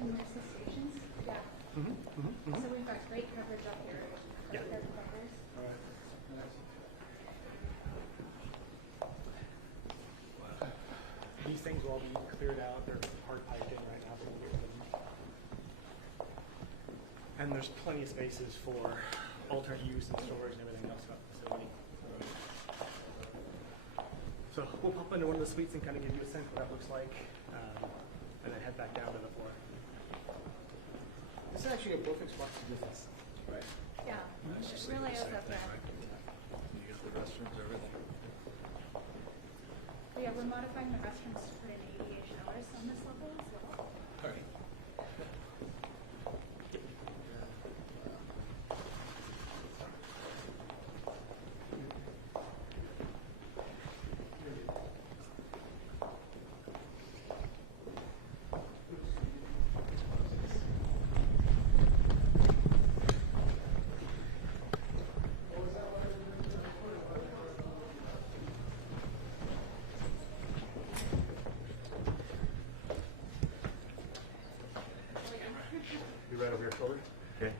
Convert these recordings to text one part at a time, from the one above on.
and nurses stations? Yeah. So we've got great coverage up here. Yeah. All right. These things will all be cleared out. They're hard piped in right now, but we'll get them. And there's plenty of spaces for alternate use and storage and everything else about the facility. So we'll pop into one of the suites and kind of give you a sense of what that looks like, and then head back down to the floor. This is actually a perfect spot to do this, right? Yeah. It really is up there. You get the restrooms, everything. Yeah, we're modifying the restrooms to put in ADA showers on this level as well. All right. Be right over your shoulder. Okay.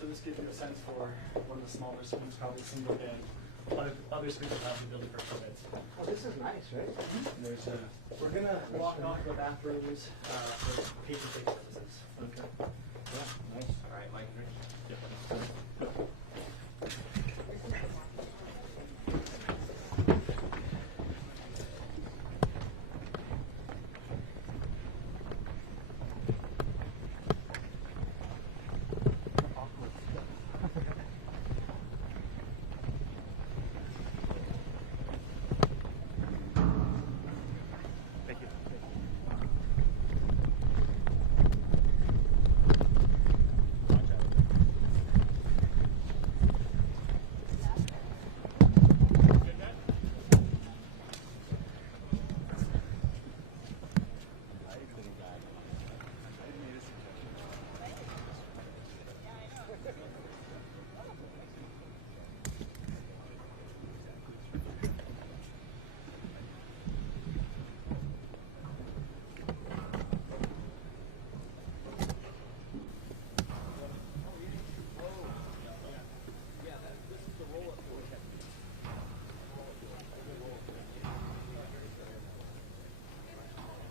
So this gives you a sense for one of the smaller suites, probably single bed. Other suites will have the ability for four beds. Oh, this is nice, right? There's we're gonna walk off the bathrooms for patient safety purposes. Okay. Yeah, nice. All right, Mike. Thank you.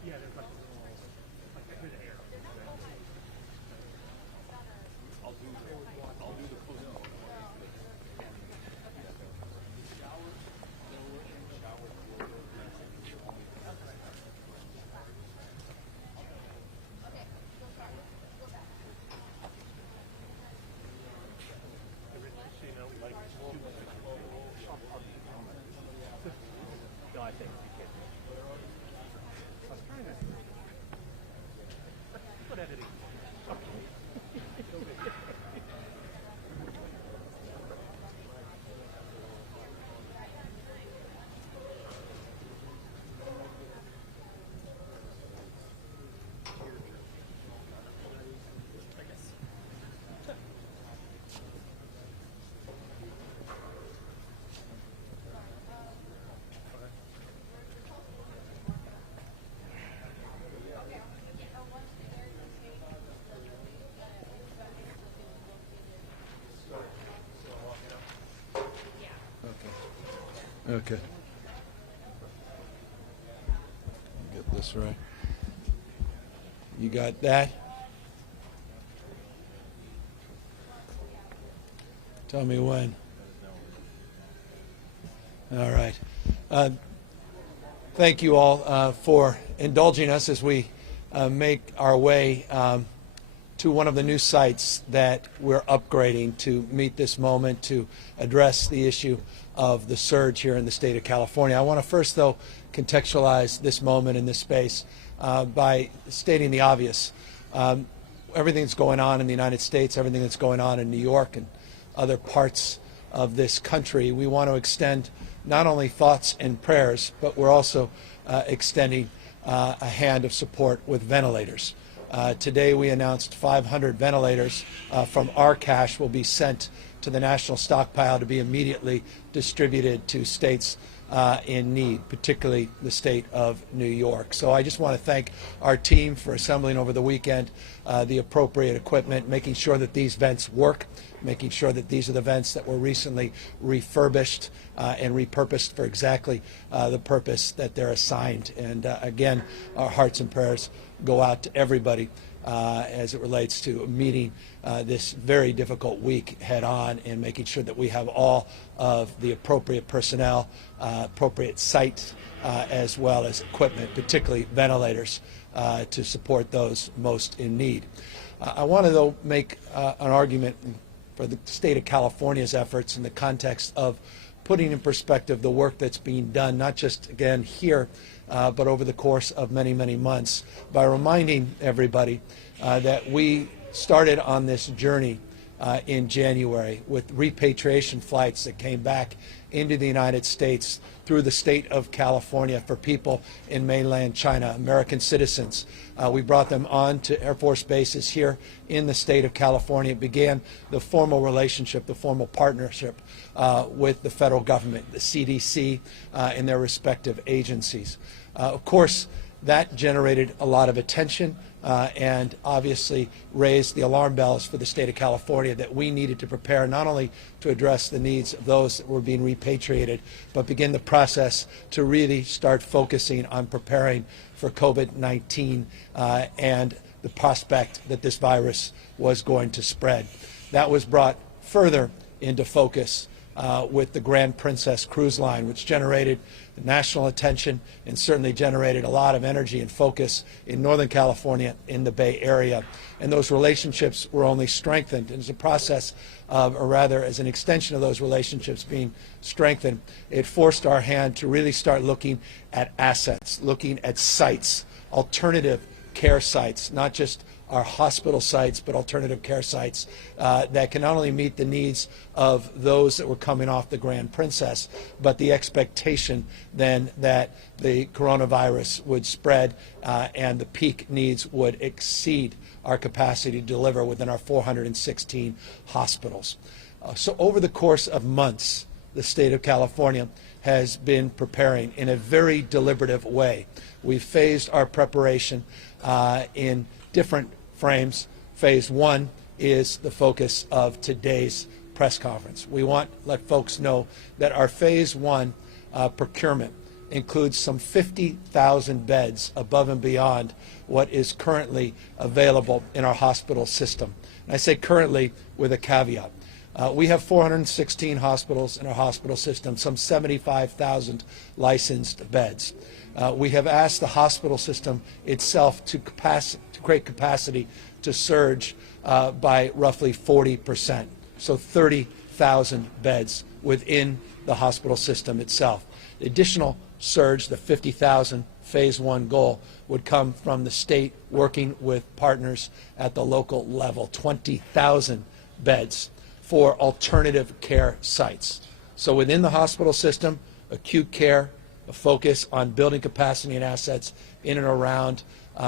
Yeah, there's like a good air. I'll do the closing. No, I think you can. I was trying to. Good editing. Okay. Get this right. You got that? Tell me when. All right. Thank you all for indulging us as we make our way to one of the new sites that we're upgrading to meet this moment to address the issue of the surge here in the state of California. I want to first, though, contextualize this moment in this space by stating the obvious. Everything that's going on in the United States, everything that's going on in New York and other parts of this country, we want to extend not only thoughts and prayers, but we're also extending a hand of support with ventilators. Today we announced 500 ventilators from our cash will be sent to the national stockpile to be immediately distributed to states in need, particularly the state of New York. So I just want to thank our team for assembling over the weekend the appropriate equipment, making sure that these vents work, making sure that these are the vents that were recently refurbished and repurposed for exactly the purpose that they're assigned. And again, our hearts and prayers go out to everybody as it relates to meeting this very difficult week head on and making sure that we have all of the appropriate personnel, appropriate sites, as well as equipment, particularly ventilators, to support those most in need. I want to, though, make an argument for the state of California's efforts in the context of putting in perspective the work that's being done, not just, again, here, but over the course of many, many months, by reminding everybody that we started on this journey in January with repatriation flights that came back into the United States through the state of California for people in mainland China, American citizens. We brought them on to Air Force bases here in the state of California. It began the formal relationship, the formal partnership with the federal government, the CDC, and their respective agencies. Of course, that generated a lot of attention and obviously raised the alarm bells for the state of California that we needed to prepare not only to address the needs of those that were being repatriated, but begin the process to really start focusing on preparing for COVID-19 and the prospect that this virus was going to spread. That was brought further into focus with the Grand Princess Cruise Line, which generated national attention and certainly generated a lot of energy and focus in Northern California, in the Bay Area. And those relationships were only strengthened. And as a process of, or rather as an extension of those relationships being strengthened, it forced our hand to really start looking at assets, looking at sites, alternative care sites, not just our hospital sites, but alternative care sites that can not only meet the needs of those that were coming off the Grand Princess, but the expectation then that the coronavirus would spread and the peak needs would exceed our capacity to deliver within our 416 hospitals. So over the course of months, the state of California has been preparing in a very deliberative way. We've phased our preparation in different frames. Phase one is the focus of today's press conference. We want to let folks know that our phase one procurement includes some 50,000 beds above and beyond what is currently available in our hospital system. And I say currently with a caveat. We have 416 hospitals in our hospital system, some 75,000 licensed beds. We have asked the hospital system itself to create capacity to surge by roughly 40%, so 30,000 beds within the hospital system itself. The additional surge, the 50,000 phase one goal, would come from the state working with partners at the local level, 20,000 beds for alternative care sites. So within the hospital system, acute care, a focus on building capacity and assets in and around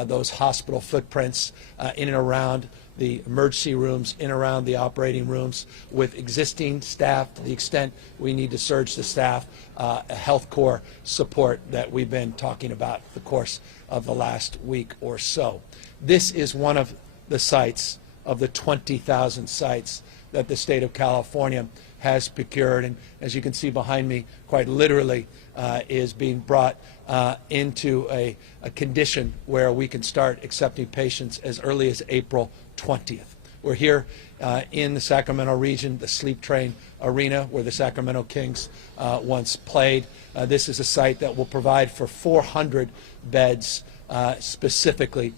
those hospital footprints, in and around the emergency rooms, in and around the operating rooms, with existing staff to the extent we need to surge the staff, a health corps support that we've been talking about the course of the last week or so. This is one of the sites of the 20,000 sites that the state of California has procured, and as you can see behind me, quite literally is being brought into a condition where we can start accepting patients as early as April 20th. We're here in the Sacramento region, the Sleep Train Arena, where the Sacramento Kings once played. This is a site that will provide for 400 beds specifically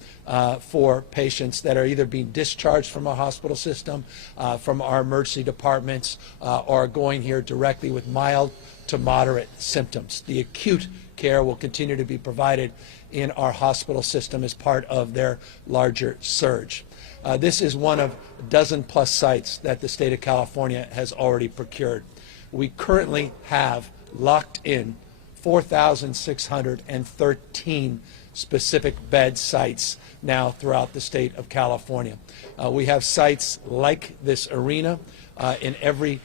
for patients that are either being discharged from our hospital system, from our emergency departments, or going here directly with mild to moderate symptoms. The acute care will continue to be provided in our hospital system as part of their larger surge. This is one of a dozen plus sites that the state of California has already procured. We currently have locked in 4,613 specific bed sites now throughout the state of California. We have sites like this arena in every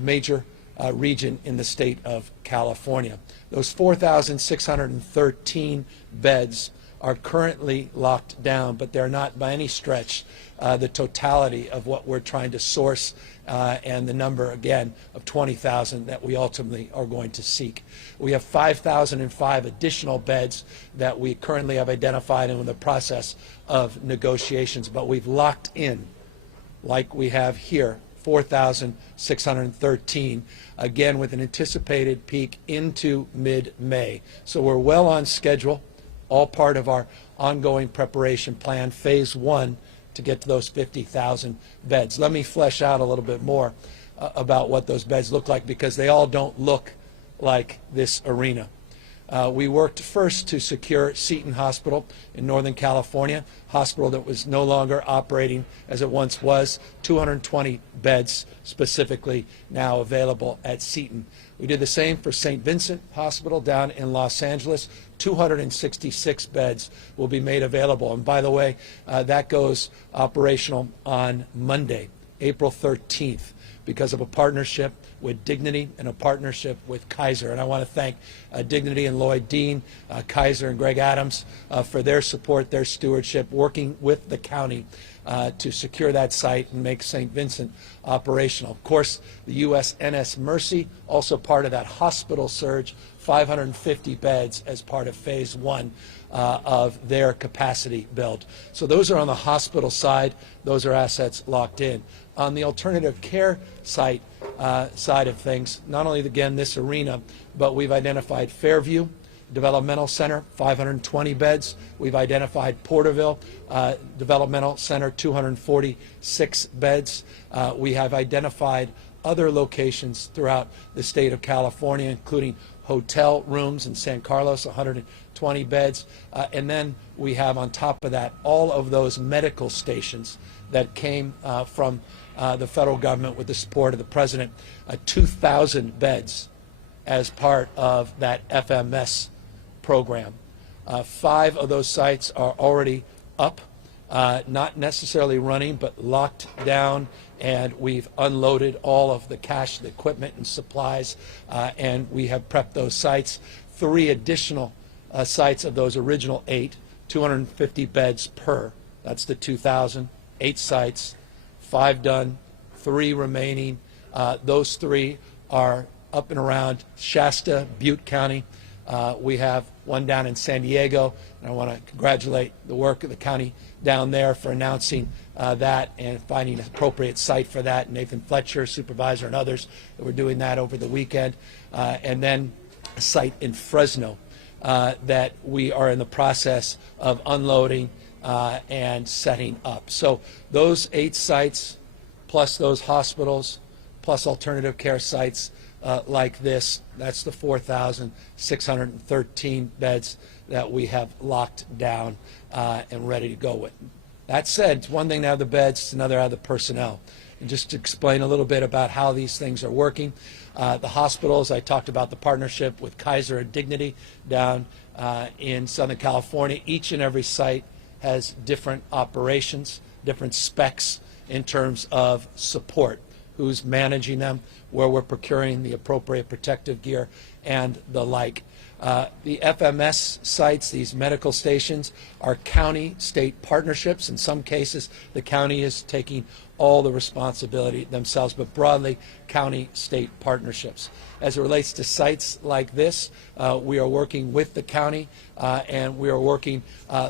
major region in the state of California. Those 4,613 beds are currently locked down, but they're not by any stretch the totality of what we're trying to source and the number, again, of 20,000 that we ultimately are going to seek. We have 5,005 additional beds that we currently have identified and in the process of negotiations, but we've locked in, like we have here, 4,613, again with an anticipated peak into mid-May. So we're well on schedule, all part of our ongoing preparation plan, phase one, to get to those 50,000 beds. Let me flesh out a little bit more about what those beds look like, because they all don't look like this arena. We worked first to secure Seton Hospital in Northern California, hospital that was no longer operating as it once was, 220 beds specifically now available at Seton. We did the same for St. Vincent Hospital down in Los Angeles. 266 beds will be made available. And by the way, that goes operational on Monday, April 13th, because of a partnership with Dignity and a partnership with Kaiser. And I want to thank Dignity and Lloyd Dean, Kaiser and Greg Adams for their support, their stewardship, working with the county to secure that site and make St. Vincent operational. Of course, the USNS Mercy, also part of that hospital surge, 550 beds as part of phase one of their capacity build. So those are on the hospital side. Those are assets locked in. On the alternative care side of things, not only, again, this arena, but we've identified Fairview Developmental Center, 520 beds. We've identified Porterville Developmental Center, 246 beds. We have identified other locations throughout the state of California, including hotel rooms in San Carlos, 120 beds. And then we have on top of that all of those medical stations that came from the federal government with the support of the president, 2,000 beds as part of that FMS program. 5 of those sites are already up, not necessarily running, but locked down, and we've unloaded all of the cash, the equipment, and supplies, and we have prepped those sites. 3 additional sites of those original 8, 250 beds per. That's the 2,000, 8 sites, 5 done, 3 remaining. Those 3 are up and around Shasta, Butte County. We have one down in San Diego, and I want to congratulate the work of the county down there for announcing that and finding an appropriate site for that. Nathan Fletcher, supervisor, and others that were doing that over the weekend. And then a site in Fresno that we are in the process of unloading and setting up. So those 8 sites, plus those hospitals, plus alternative care sites like this, that's the 4,613 beds that we have locked down and ready to go with. That said, it's one thing to have the beds, it's another to have the personnel. And just to explain a little bit about how these things are working, the hospitals, I talked about the partnership with Kaiser and Dignity down in Southern California. Each and every site has different operations, different specs in terms of support, who's managing them, where we're procuring the appropriate protective gear, and the like. The FMS sites, these medical stations, are county-state partnerships. In some cases, the county is taking all the responsibility themselves, but broadly, county-state partnerships. As it relates to sites like this, we are working with the county, and we are working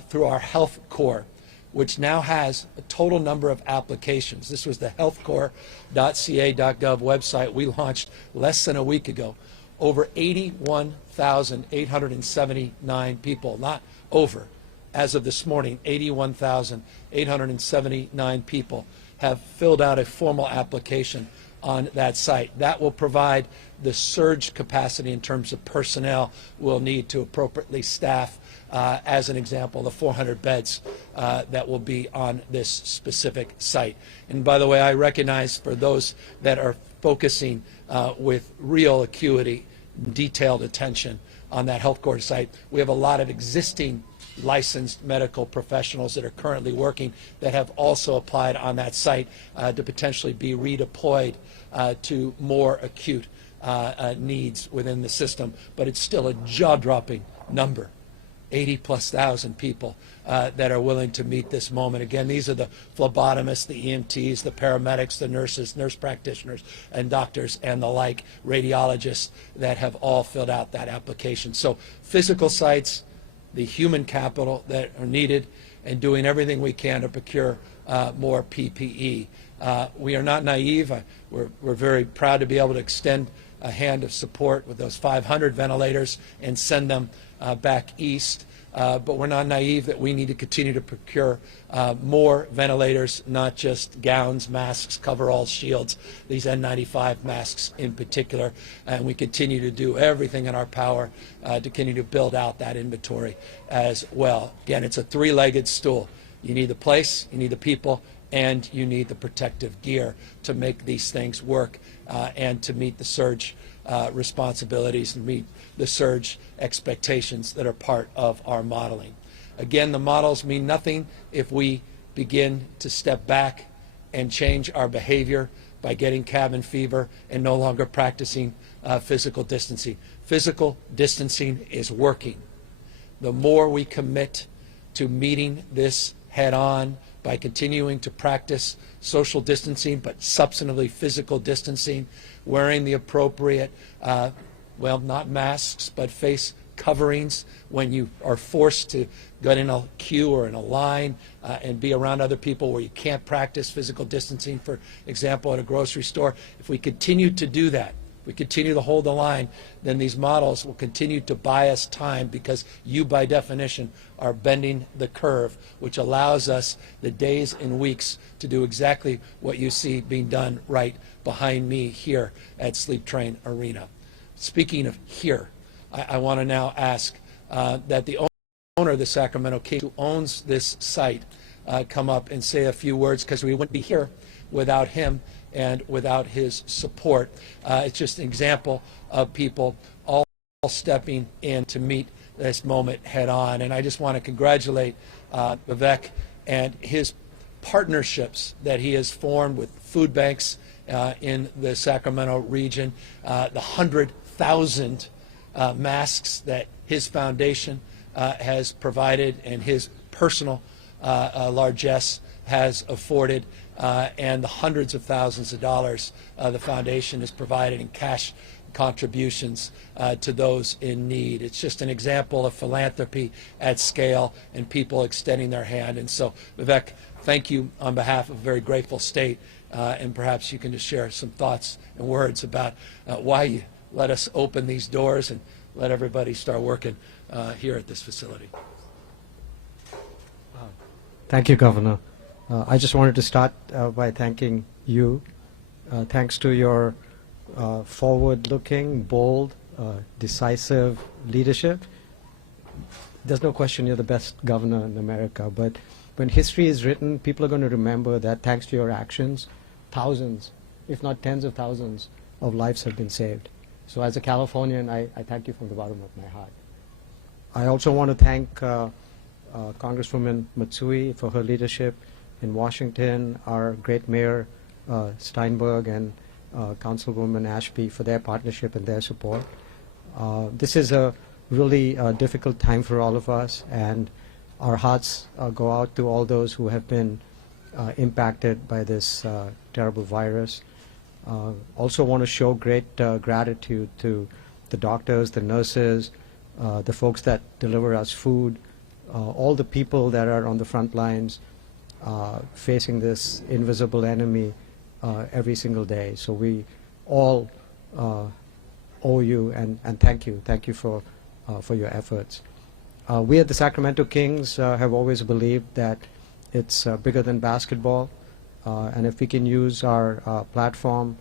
through our health core, which now has a total number of applications. This was the healthcore.ca.gov website we launched less than a week ago. Over 81,879 people, not over, as of this morning, 81,879 people have filled out a formal application on that site. That will provide the surge capacity in terms of personnel we'll need to appropriately staff, as an example, the 400 beds that will be on this specific site. And by the way, I recognize for those that are focusing with real acuity, detailed attention on that health core site, we have a lot of existing licensed medical professionals that are currently working that have also applied on that site to potentially be redeployed to more acute needs within the system. But it's still a jaw-dropping number. 80,000+ people that are willing to meet this moment. Again, these are the phlebotomists, the EMTs, the paramedics, the nurses, nurse practitioners, and doctors, and the like, radiologists that have all filled out that application. So physical sites, the human capital that are needed, and doing everything we can to procure more PPE. We are not naive. We're very proud to be able to extend a hand of support with those 500 ventilators and send them back east. But we're not naive that we need to continue to procure more ventilators, not just gowns, masks, coveralls, shields, these N95 masks in particular. And we continue to do everything in our power to continue to build out that inventory as well. Again, it's a three-legged stool. You need the place, you need the people, and you need the protective gear to make these things work and to meet the surge responsibilities and meet the surge expectations that are part of our modeling. Again, the models mean nothing if we begin to step back and change our behavior by getting cabin fever and no longer practicing physical distancing. Physical distancing is working. The more we commit to meeting this head on by continuing to practice social distancing, but substantively physical distancing, wearing the appropriate, well, not masks, but face coverings when you are forced to get in a queue or in a line and be around other people where you can't practice physical distancing, for example, at a grocery store. If we continue to do that, we continue to hold the line, then these models will continue to buy us time, because you, by definition, are bending the curve, which allows us the days and weeks to do exactly what you see being done right behind me here at Sleep Train Arena. Speaking of here, I want to now ask that the owner of the Sacramento Kings, who owns this site, come up and say a few words, because we wouldn't be here without him and without his support. It's just an example of people all stepping in to meet this moment head on. And I just want to congratulate Vivek and his partnerships that he has formed with food banks in the Sacramento region, the 100,000 masks that his foundation has provided and his personal largesse has afforded, and the hundreds of thousands of dollars the foundation has provided in cash contributions to those in need. It's just an example of philanthropy at scale and people extending their hand. And so, Vivek, thank you on behalf of a very grateful state, and perhaps you can just share some thoughts and words about why you let us open these doors and let everybody start working here at this facility. Thank you, Governor. I just wanted to start by thanking you. Thanks to your forward-looking, bold, decisive leadership. There's no question you're the best governor in America, but when history is written, people are going to remember that thanks to your actions, thousands, if not tens of thousands, of lives have been saved. So as a Californian, I thank you from the bottom of my heart. I also want to thank Congresswoman Matsui for her leadership in Washington, our great Mayor Steinberg, and Councilwoman Ashby for their partnership and their support. This is a really difficult time for all of us, and our hearts go out to all those who have been impacted by this terrible virus. Also want to show great gratitude to the doctors, the nurses, the folks that deliver us food, all the people that are on the front lines facing this invisible enemy every single day. So we all owe you and thank you. Thank you for your efforts. We at the Sacramento Kings have always believed that it's bigger than basketball, and if we can use our platform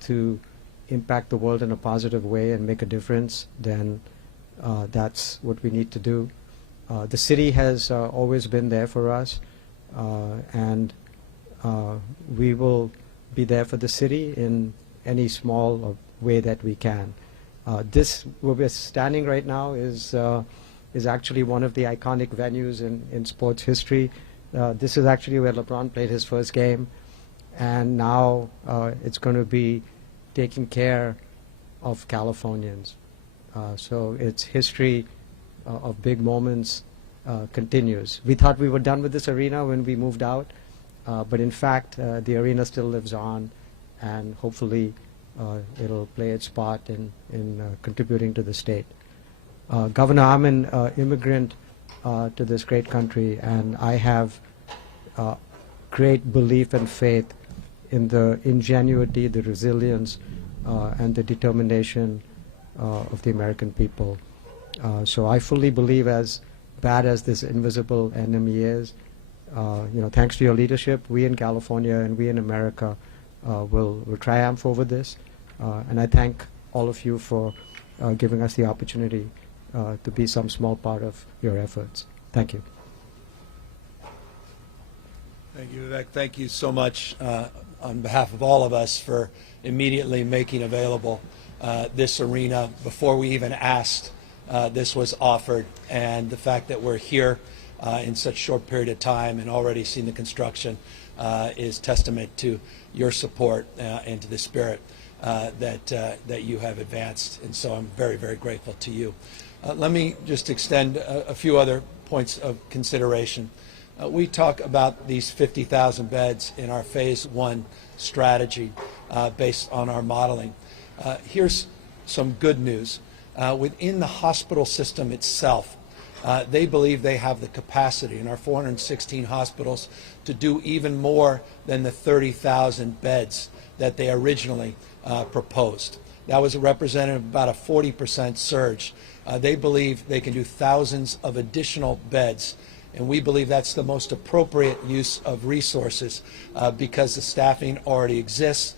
to impact the world in a positive way and make a difference, then that's what we need to do. The city has always been there for us, and we will be there for the city in any small way that we can. This where we're standing right now is is actually one of the iconic venues in sports history. This is actually where LeBron played his first game, and now it's going to be taking care of Californians. So its history of big moments continues. We thought we were done with this arena when we moved out, but in fact, the arena still lives on, and hopefully it'll play its part in contributing to the state. Governor, I'm an immigrant to this great country, and I have great belief and faith in the ingenuity, the resilience, and the determination of the American people. So I fully believe, as bad as this invisible enemy is, thanks to your leadership, we in California and we in America will triumph over this. And I thank all of you for giving us the opportunity to be some small part of your efforts. Thank you. Thank you, Vivek. Thank you so much on behalf of all of us for immediately making available this arena before we even asked. This was offered, and the fact that we're here in such a short period of time and already seen the construction is testament to your support and to the spirit that you have advanced, and so I'm very, very grateful to you. Let me just extend a few other points of consideration. We talk about these 50,000 beds in our Phase 1 strategy based on our modeling. Here's some good news. Within the hospital system itself, they believe they have the capacity in our 416 hospitals to do even more than the 30,000 beds that they originally proposed. That was representative of about a 40% surge. They believe they can do thousands of additional beds, and we believe that's the most appropriate use of resources because the staffing already exists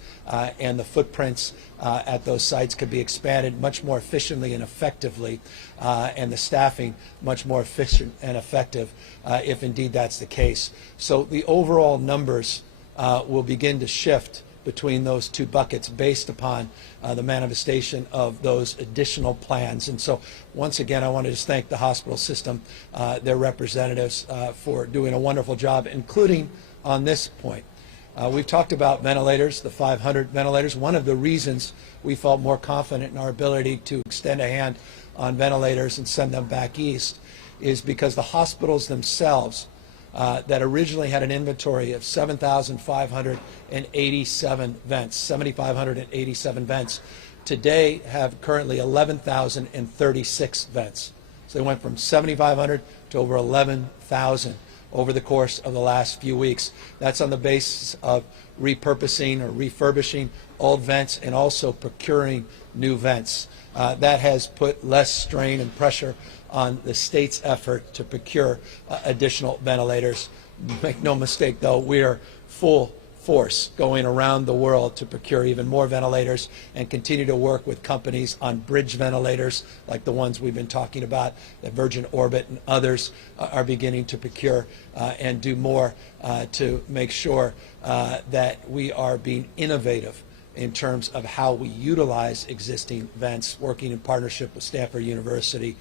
and the footprints at those sites could be expanded much more efficiently and effectively, and the staffing much more efficient and effective if indeed that's the case. So the overall numbers will begin to shift between those two buckets based upon the manifestation of those additional plans. And so once again, I want to just thank the hospital system, their representatives for doing a wonderful job, including on this point. We've talked about ventilators, the 500 ventilators. One of the reasons we felt more confident in our ability to extend a hand on ventilators and send them back east is because the hospitals themselves that originally had an inventory of 7,587 vents, 7,587 vents, today have currently 11,036 vents. So they went from 7,500 to over 11,000 over the course of the last few weeks. That's on the basis of repurposing or refurbishing old vents and also procuring new vents. That has put less strain and pressure on the state's effort to procure additional ventilators. Make no mistake, though, we are full force going around the world to procure even more ventilators and continue to work with companies on bridge ventilators like the ones we've been talking about, that Virgin Orbit and others are beginning to procure and do more to make sure that we are being innovative in terms of how we utilize existing vents, working in partnership with Stanford University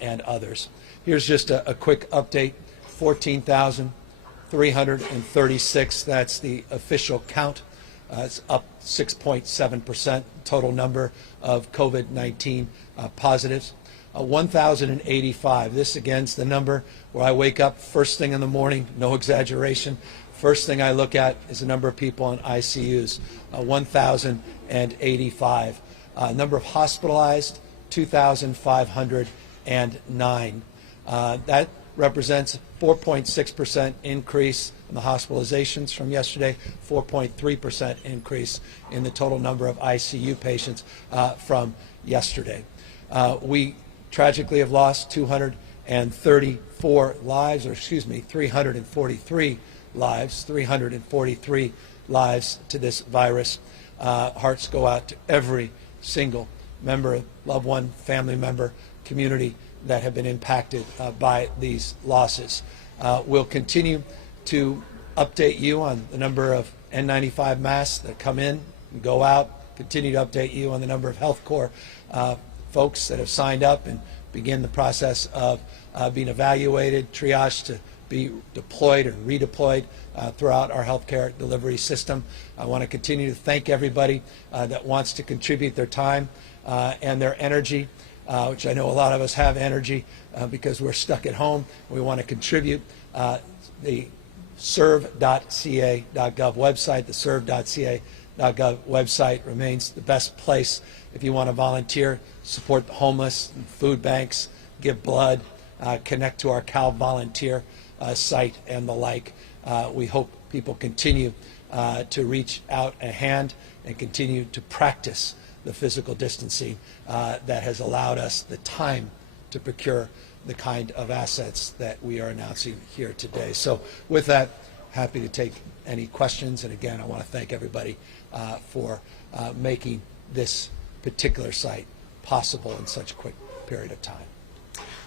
and others. Here's just a quick update. 14,336, that's the official count. It's up 6.7% total number of COVID-19 positives. 1,085, this again is the number where I wake up first thing in the morning, no exaggeration. First thing I look at is the number of people in ICUs, 1,085. Number of hospitalized, 2,509. That represents 4.6% increase in the hospitalizations from yesterday, 4.3% increase in the total number of ICU patients from yesterday. We tragically have lost 234 lives, or excuse me, 343 lives, 343 lives to this virus. Hearts go out to every single member, loved one, family member, community that have been impacted by these losses. We'll continue to update you on the number of N95 masks that come in and go out, continue to update you on the number of Health Corps folks that have signed up and begin the process of being evaluated, triaged to be deployed and redeployed throughout our healthcare delivery system. I want to continue to thank everybody that wants to contribute their time and their energy, which I know a lot of us have energy because we're stuck at home. We want to contribute. The serve.ca.gov website, the serve.ca.gov website remains the best place if you want to volunteer, support the homeless, food banks, give blood, connect to our Cal Volunteer site and the like. We hope people continue to reach out a hand and continue to practice the physical distancing that has allowed us the time to procure the kind of assets that we are announcing here today. So with that, happy to take any questions. And again, I want to thank everybody for making this particular site possible in such a quick period of time.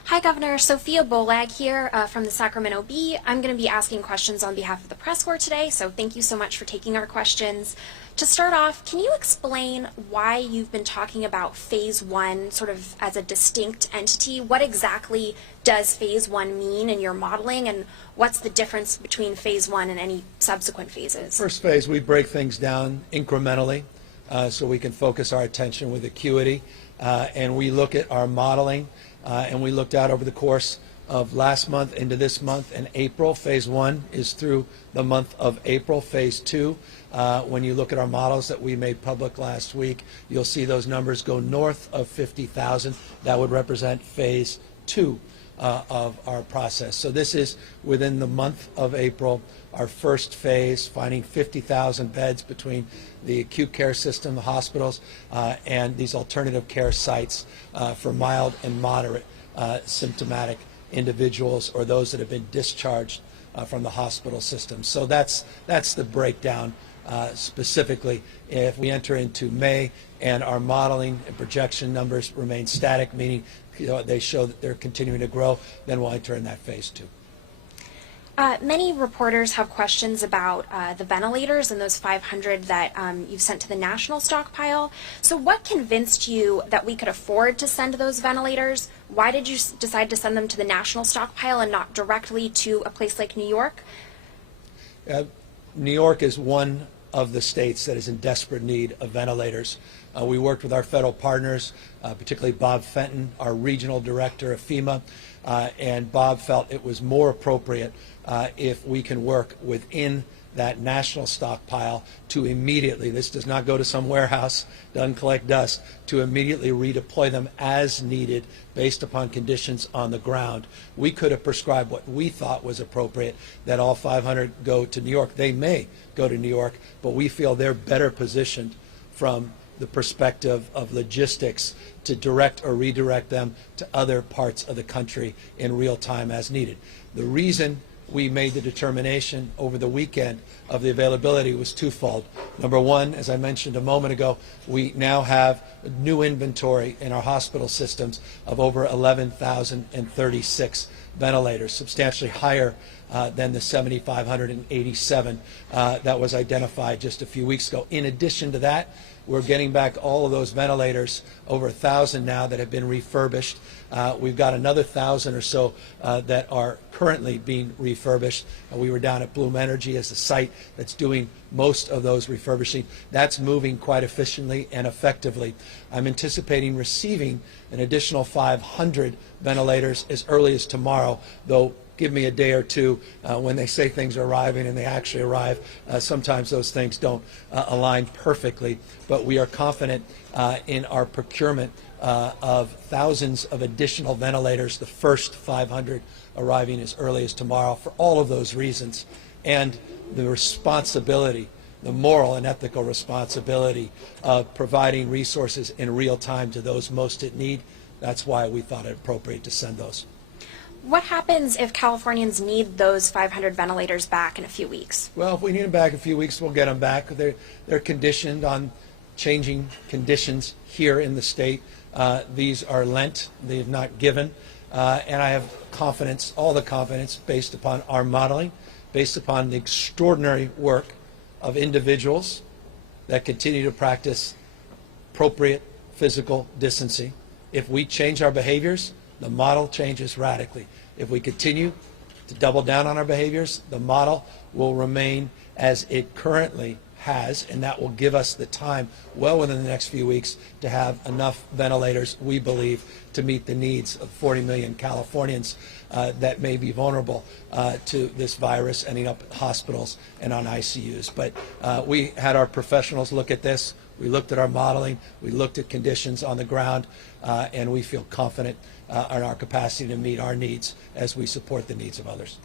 Hi, Governor. Sophia Bolag here from the Sacramento Bee. I'm going to be asking questions on behalf of the press corps today, so thank you so much for taking our questions. To start off, can you explain why you've been talking about Phase 1 sort of as a distinct entity? What exactly does Phase 1 mean in your modeling, and what's the difference between Phase 1 and any subsequent phases? First phase, we break things down incrementally so we can focus our attention with acuity, and we look at our modeling, and we looked out over the course of last month into this month and April. Phase 1 is through the month of April. Phase 2, when you look at our models that we made public last week, you'll see those numbers go north of 50,000. That would represent Phase 2 of our process. So this is within the month of April, our first phase, finding 50,000 beds between the acute care system, the hospitals, and these alternative care sites for mild and moderate symptomatic individuals or those that have been discharged from the hospital system. So that's the breakdown specifically. If we enter into May and our modeling and projection numbers remain static, meaning they show that they're continuing to grow, then we'll enter in that Phase 2. Many reporters have questions about the ventilators and those 500 that you've sent to the national stockpile. So what convinced you that we could afford to send those ventilators? Why did you decide to send them to the national stockpile and not directly to a place like New York? New York is one of the states that is in desperate need of ventilators. We worked with our federal partners, particularly Bob Fenton, our regional director of FEMA, and Bob felt it was more appropriate if we can work within that national stockpile to immediately, this does not go to some warehouse, doesn't collect dust, to immediately redeploy them as needed based upon conditions on the ground. We could have prescribed what we thought was appropriate, that all 500 go to New York. They may go to New York, but we feel they're better positioned from the perspective of logistics to direct or redirect them to other parts of the country in real time as needed. The reason we made the determination over the weekend of the availability was twofold. Number one, as I mentioned a moment ago, we now have new inventory in our hospital systems of over 11,036 ventilators, substantially higher than the 7,587 that was identified just a few weeks ago. In addition to that, we're getting back all of those ventilators, over 1,000 now that have been refurbished. We've got another 1,000 or so that are currently being refurbished. We were down at Bloom Energy as the site that's doing most of those refurbishing. That's moving quite efficiently and effectively. I'm anticipating receiving an additional 500 ventilators as early as tomorrow, though give me a day or two. When they say things are arriving and they actually arrive, sometimes those things don't align perfectly. But we are confident in our procurement of thousands of additional ventilators, the first 500 arriving as early as tomorrow for all of those reasons. And the responsibility, the moral and ethical responsibility of providing resources in real time to those most in need. That's why we thought it appropriate to send those. What happens if Californians need those 500 ventilators back in a few weeks? Well, if we need them back in a few weeks, we'll get them back. They're conditioned on changing conditions here in the state. These are lent. They have not given. And I have confidence, all the confidence, based upon our modeling, based upon the extraordinary work of individuals that continue to practice appropriate physical distancing. If we change our behaviors, The model changes radically. If we continue to double down on our behaviors, the model will remain as it currently has, and that will give us the time well within the next few weeks to have enough ventilators, we believe, to meet the needs of 40 million Californians that may be vulnerable to this virus, ending up in hospitals and on ICUs. But we had our professionals look at this. We looked at our modeling. We looked at conditions on the ground, and we feel confident in our capacity to meet our needs as we support the needs of others.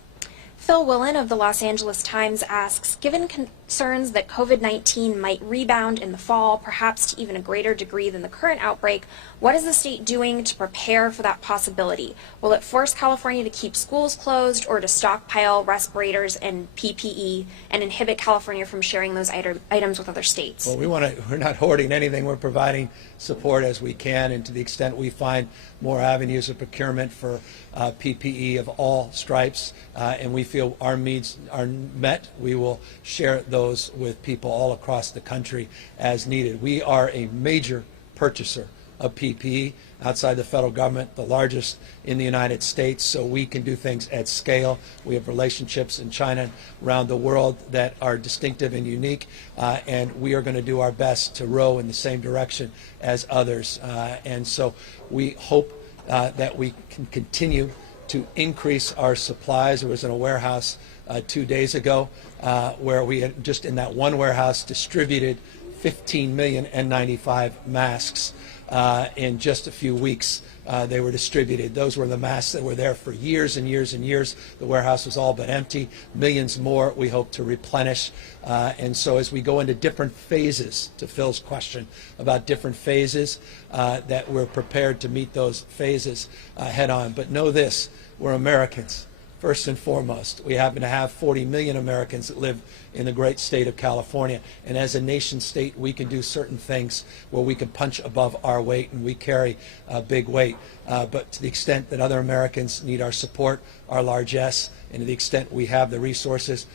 Phil Willen of the Los Angeles Times asks, given concerns that COVID-19 might rebound in the fall, perhaps to even a greater degree than the current outbreak, what is the state doing to prepare for that possibility? Will it force California to keep schools closed or to stockpile respirators and PPE and inhibit California from sharing those items with other states? Well, we're not hoarding anything. We're providing support as we can, and to the extent we find more avenues of procurement for PPE of all stripes, and we feel our needs are met, we will share those with people all across the country as needed. We are a major purchaser of PPE outside the federal government, the largest in the United States, so we can do things at scale. We have relationships in China and around the world that are distinctive and unique, and we are going to do our best to row in the same direction as others. And so we hope that we can continue to increase our supplies. I was in a warehouse 2 days ago where we had just in that one warehouse distributed 15 million N95 masks in just a few weeks. They were distributed. Those were the masks that were there for years and years and years. The warehouse was all but empty. Millions more we hope to replenish. And so as we go into different phases, to Phil's question about different phases, that we're prepared to meet those phases head on. But know this, we're Americans. First and foremost, we happen to have 40 million Americans that live in the great state of California. And as a nation state, we can do certain things where we can punch above our weight, and we carry a big weight. But to the extent that other Americans need our support, our largesse, and to the extent we have the resources,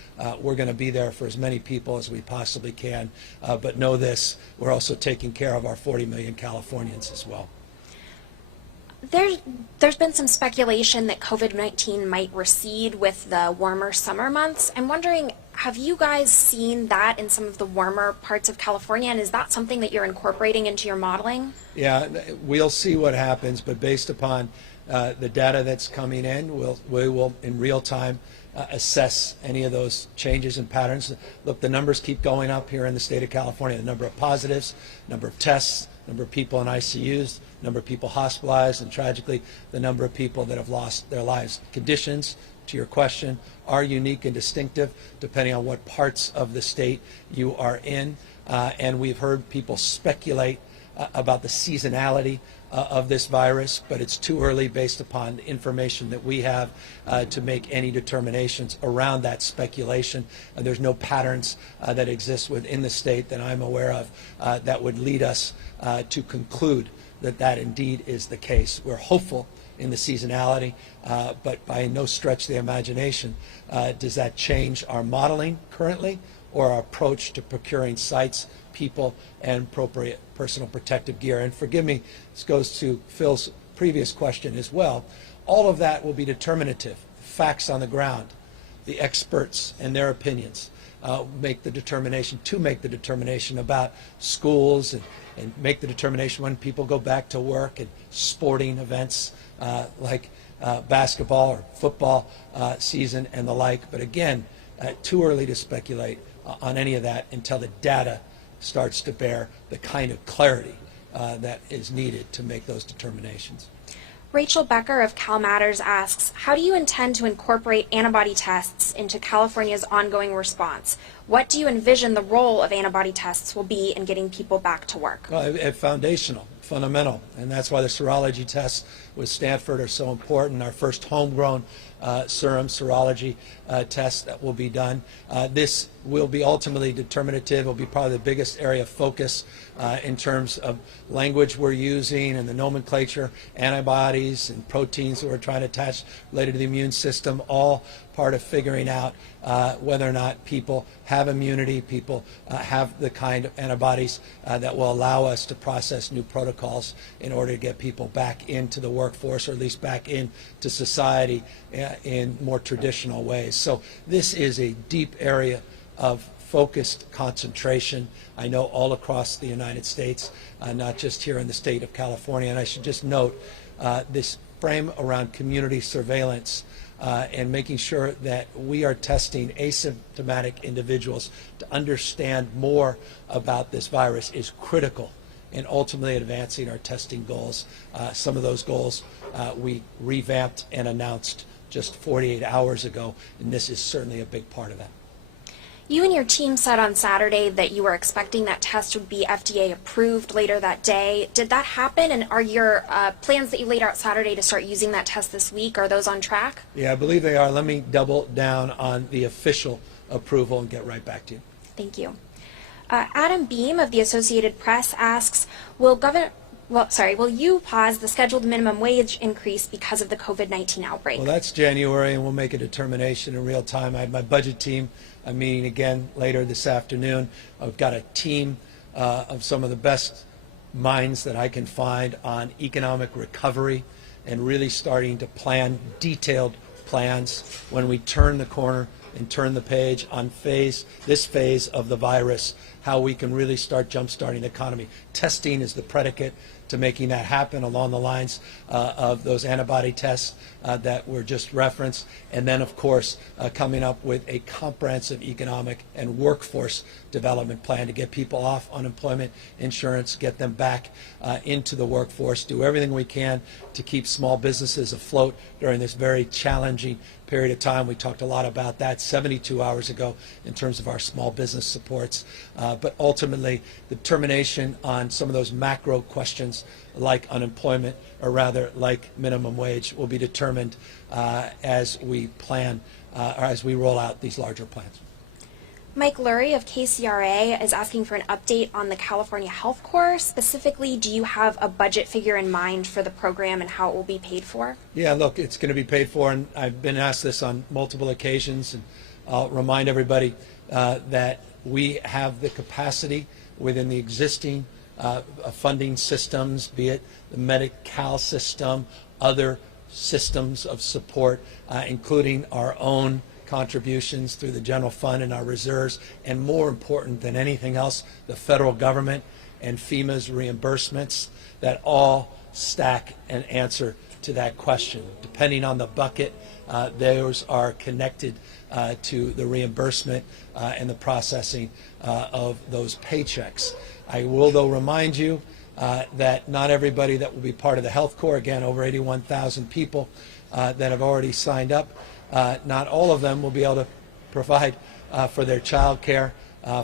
we're going to be there for as many people as we possibly can. But know this, we're also taking care of our 40 million Californians as well. There's been some speculation that COVID-19 might recede with the warmer summer months. I'm wondering, have you guys seen that in some of the warmer parts of California, and is that something that you're incorporating into your modeling? Yeah, we'll see what happens, but based upon the data that's coming in, we will in real time assess any of those changes and patterns. Look, the numbers keep going up here in the state of California, the number of positives, number of tests, number of people in ICUs, number of people hospitalized, and tragically the number of people that have lost their lives. Conditions, to your question, are unique and distinctive depending on what parts of the state you are in, and we've heard people speculate about the seasonality of this virus, but it's too early based upon the information that we have to make any determinations around that speculation. There's no patterns that exist within the state that I'm aware of that would lead us to conclude that that indeed is the case. We're hopeful in the seasonality, but by no stretch of the imagination does that change our modeling currently or our approach to procuring sites, people, and appropriate personal protective gear. And forgive me, this goes to Phil's previous question as well. All of that will be determinative. Facts on the ground, the experts and their opinions make the determination about schools and make the determination when people go back to work and sporting events like basketball or football season and the like. But again, too early to speculate on any of that until the data starts to bear the kind of clarity that is needed to make those determinations. Rachel Becker of Cal Matters asks, how do you intend to incorporate antibody tests into California's ongoing response? What do you envision the role of antibody tests will be in getting people back to work? Foundational, fundamental, and that's why the serology tests with Stanford are so important. Our first homegrown serum serology test that will be done. This will be ultimately determinative. It will be probably the biggest area of focus in terms of language we're using and the nomenclature, antibodies and proteins that we're trying to attach related to the immune system, all part of figuring out whether or not people have immunity, people have the kind of antibodies that will allow us to process new protocols in order to get people back into the workforce, or at least back into society in more traditional ways. So this is a deep area of focused concentration, I know, all across the United States, not just here in the state of California. And I should just note this frame around community surveillance and making sure that we are testing asymptomatic individuals to understand more about this virus is critical in ultimately advancing our testing goals. Some of those goals we revamped and announced just 48 hours ago, and this is certainly a big part of that. You and your team said on Saturday that you were expecting that test would be FDA approved later that day. Did that happen? And are your plans that you laid out Saturday to start using that test this week, are those on track? Yeah, I believe they are. Let me double down on the official approval and get right back to you. Thank you. Adam Beam of the Associated Press asks, will you pause the scheduled minimum wage increase because of the COVID-19 outbreak? Well, that's January, and we'll make a determination in real time. I have my budget team meeting again later this afternoon. I've got a team of some of the best minds that I can find on economic recovery and really starting to plan detailed plans when we turn the corner and turn the page on this phase of the virus, how we can really start jump-starting the economy. Testing is the predicate to making that happen along the lines of those antibody tests that were just referenced. And then, of course, coming up with a comprehensive economic and workforce development plan to get people off unemployment insurance, get them back into the workforce, do everything we can to keep small businesses afloat during this very challenging period of time. We talked a lot about that 72 hours ago in terms of our small business supports. But ultimately, the determination on some of those macro questions like unemployment, or rather like minimum wage, will be determined as we plan, or as we roll out these larger plans. Mike Lurie of KCRA is asking for an update on the California Health Corps. Specifically, do you have a budget figure in mind for the program and how it will be paid for? Yeah, look, it's going to be paid for, and I've been asked this on multiple occasions, and I'll remind everybody that we have the capacity within the existing funding systems, be it the Medi-Cal system, other systems of support, including our own contributions through the general fund and our reserves, and more important than anything else, the federal government and FEMA's reimbursements that all stack and answer to that question. Depending on the bucket, those are connected to the reimbursement and the processing of those paychecks. I will, though, remind you that not everybody that will be part of the Health Corps, again, over 81,000 people that have already signed up, not all of them will be able to provide for their child care,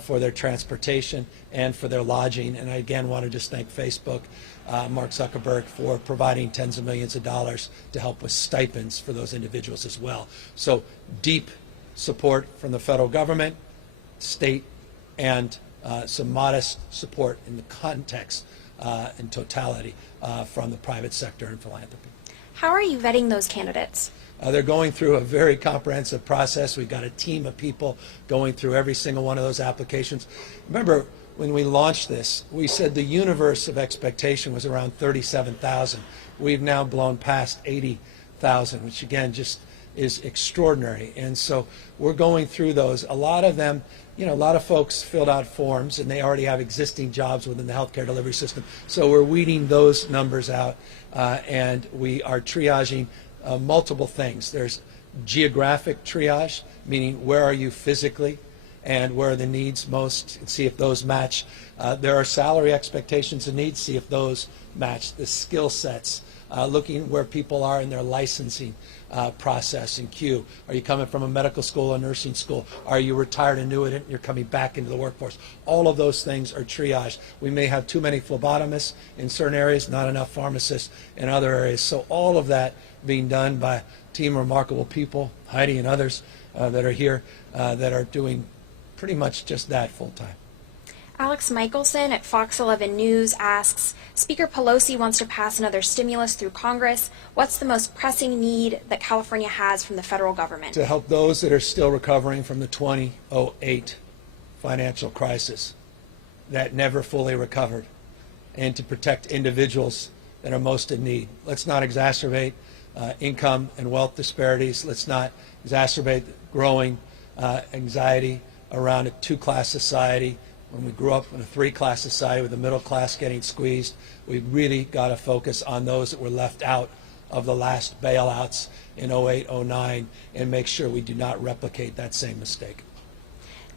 for their transportation, and for their lodging. And I again want to just thank Facebook, Mark Zuckerberg, for providing tens of millions of dollars to help with stipends for those individuals as well. So deep support from the federal government, state, and some modest support in the context in totality from the private sector and philanthropy. How are you vetting those candidates? They're going through a very comprehensive process. We've got a team of people going through every single one of those applications. Remember, when we launched this, we said the universe of expectation was around 37,000. We've now blown past 80,000, which again just is extraordinary. And so we're going through those. A lot of them, you know, a lot of folks filled out forms and they already have existing jobs within the healthcare delivery system. So we're weeding those numbers out and we are triaging multiple things. There's geographic triage, meaning where are you physically and where are the needs most, and see if those match. There are salary expectations and needs, see if those match. The skill sets, looking where people are in their licensing process and queue. Are you coming from a medical school or nursing school? Are you retired annuitant and you're coming back into the workforce? All of those things are triaged. We may have too many phlebotomists in certain areas, not enough pharmacists in other areas. So all of that being done by a team of remarkable people, Heidi and others that are here, that are doing pretty much just that full-time. Alex Michelson at Fox 11 News asks, Speaker Pelosi wants to pass another stimulus through Congress. What's the most pressing need that California has from the federal government? To help those that are still recovering from the 2008 financial crisis that never fully recovered, and to protect individuals that are most in need. Let's not exacerbate income and wealth disparities. Let's not exacerbate growing anxiety around a two-class society. When we grew up in a three-class society with the middle class getting squeezed, we've really got to focus on those that were left out of the last bailouts in 08, 09, and make sure we do not replicate that same mistake.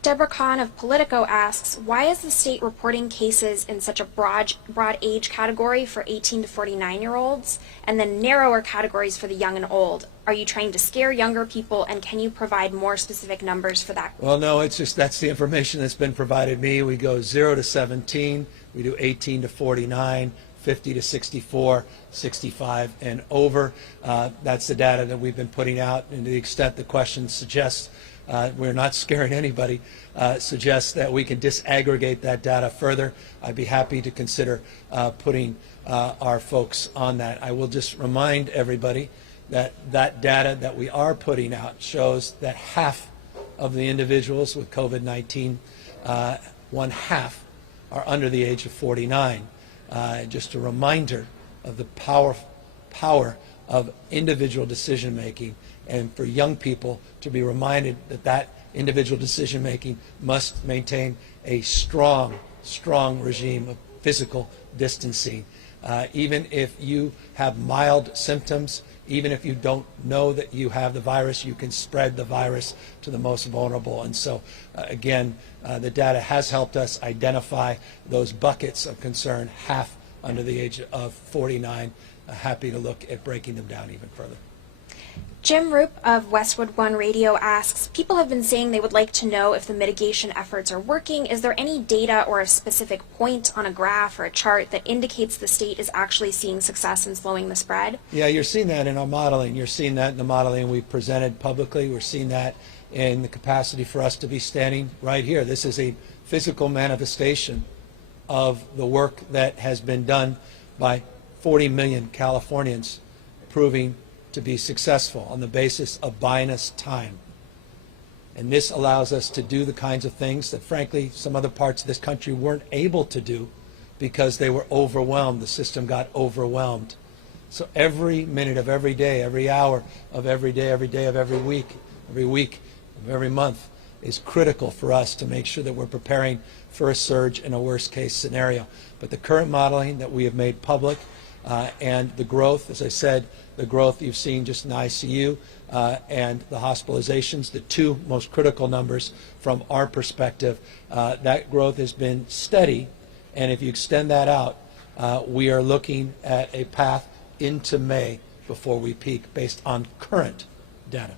Deborah Kahn of Politico asks, why is the state reporting cases in such a broad age category for 18 to 49-year-olds and then narrower categories for the young and old? Are you trying to scare younger people, and can you provide more specific numbers for that? Well, no, it's just that's the information that's been provided me. We go 0 to 17, we do 18 to 49, 50 to 64, 65 and over. That's the data that we've been putting out, and to the extent the question suggests we're not scaring anybody, suggests that we can disaggregate that data further, I'd be happy to consider putting our folks on that. I will just remind everybody that that data that we are putting out shows that half of the individuals with COVID-19, one half, are under the age of 49. Just a reminder of the power of individual decision making, and for young people to be reminded that that individual decision making must maintain a strong regime of physical distancing. Even if you have mild symptoms, even if you don't know that you have the virus, you can spread the virus to the most vulnerable. And so, again, the data has helped us identify those buckets of concern, half under the age of 49. Happy to look at breaking them down even further. Jim Roop of Westwood One Radio asks, people have been saying they would like to know if the mitigation efforts are working. Is there any data or a specific point on a graph or a chart that indicates the state is actually seeing success in slowing the spread? Yeah, you're seeing that in our modeling. You're seeing that in the modeling we presented publicly. We're seeing that in the capacity for us to be standing right here. This is a physical manifestation of the work that has been done by 40 million Californians, proving to be successful on the basis of buying us time. And this allows us to do the kinds of things that, frankly, some other parts of this country weren't able to do because they were overwhelmed. The system got overwhelmed. So every minute of every day, every hour of every day of every week of every month is critical for us to make sure that we're preparing for a surge in a worst-case scenario. But the current modeling that we have made public and the growth, as I said, the growth you've seen just in ICU and the hospitalizations, the two most critical numbers from our perspective, that growth has been steady. And if you extend that out, we are looking at a path into May before we peak based on current data.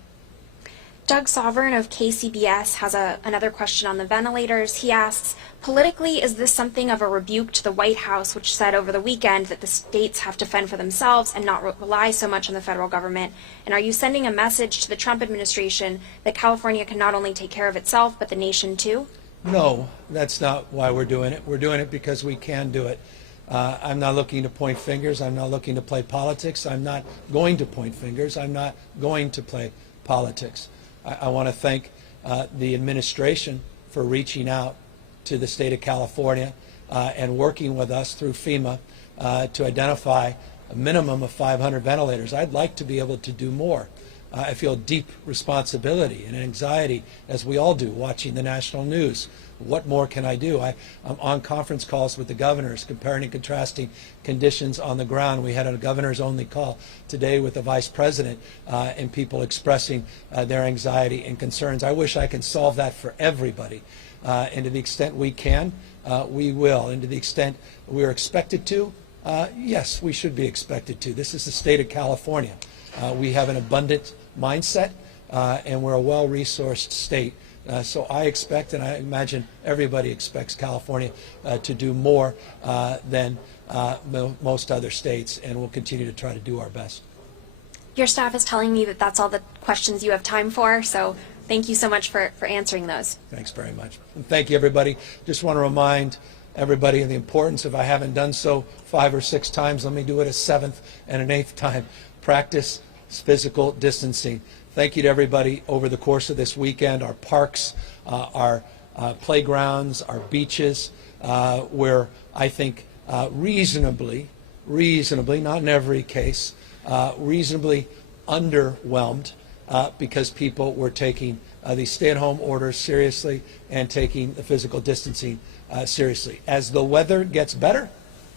Doug Sovereign of KCBS has another question on the ventilators. He asks, politically, is this something of a rebuke to the White House, which said over the weekend that the states have to fend for themselves and not rely so much on the federal government? And are you sending a message to the Trump administration that California can not only take care of itself, but the nation too? No, that's not why we're doing it. We're doing it because we can do it. I'm not looking to point fingers. I'm not looking to play politics. I'm not going to point fingers. I'm not going to play politics. I want to thank the administration for reaching out to the state of California and working with us through FEMA to identify a minimum of 500 ventilators. I'd like to be able to do more. I feel deep responsibility and anxiety, as we all do, watching the national news. What more can I do? I'm on conference calls with the governors, comparing and contrasting conditions on the ground. We had a governor's only call today with the vice president and people expressing their anxiety and concerns. I wish I could solve that for everybody. And to the extent we can, we will. And to the extent we're expected to, yes, we should be expected to. This is the state of California. We have an abundant mindset, and we're a well-resourced state. So I expect, and I imagine everybody expects California to do more than most other states, and we'll continue to try to do our best. Your staff is telling me that that's all the questions you have time for, so Thank you so much for answering those. Thanks very much. And thank you, everybody. Just want to remind everybody of the importance, if I haven't done so 5 or 6 times, let me do it a 7th and an 8th time. Practice physical distancing. Thank you to everybody over the course of this weekend. Our parks, our playgrounds, our beaches, where I think reasonably, not in every case, reasonably underwhelmed because people were taking these stay-at-home orders seriously and taking the physical distancing seriously. As the weather gets better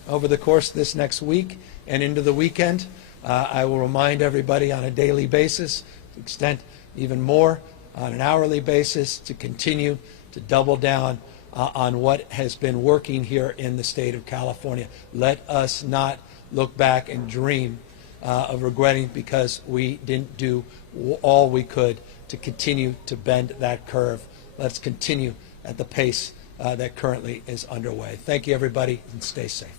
over the course of this next week and into the weekend, I will remind everybody on a daily basis, to the extent even more on an hourly basis, to continue to double down on what has been working here in the state of California. Let us not look back and dream of regretting because we didn't do all we could to continue to bend that curve. Let's continue at the pace that currently is underway. Thank you, everybody, and stay safe.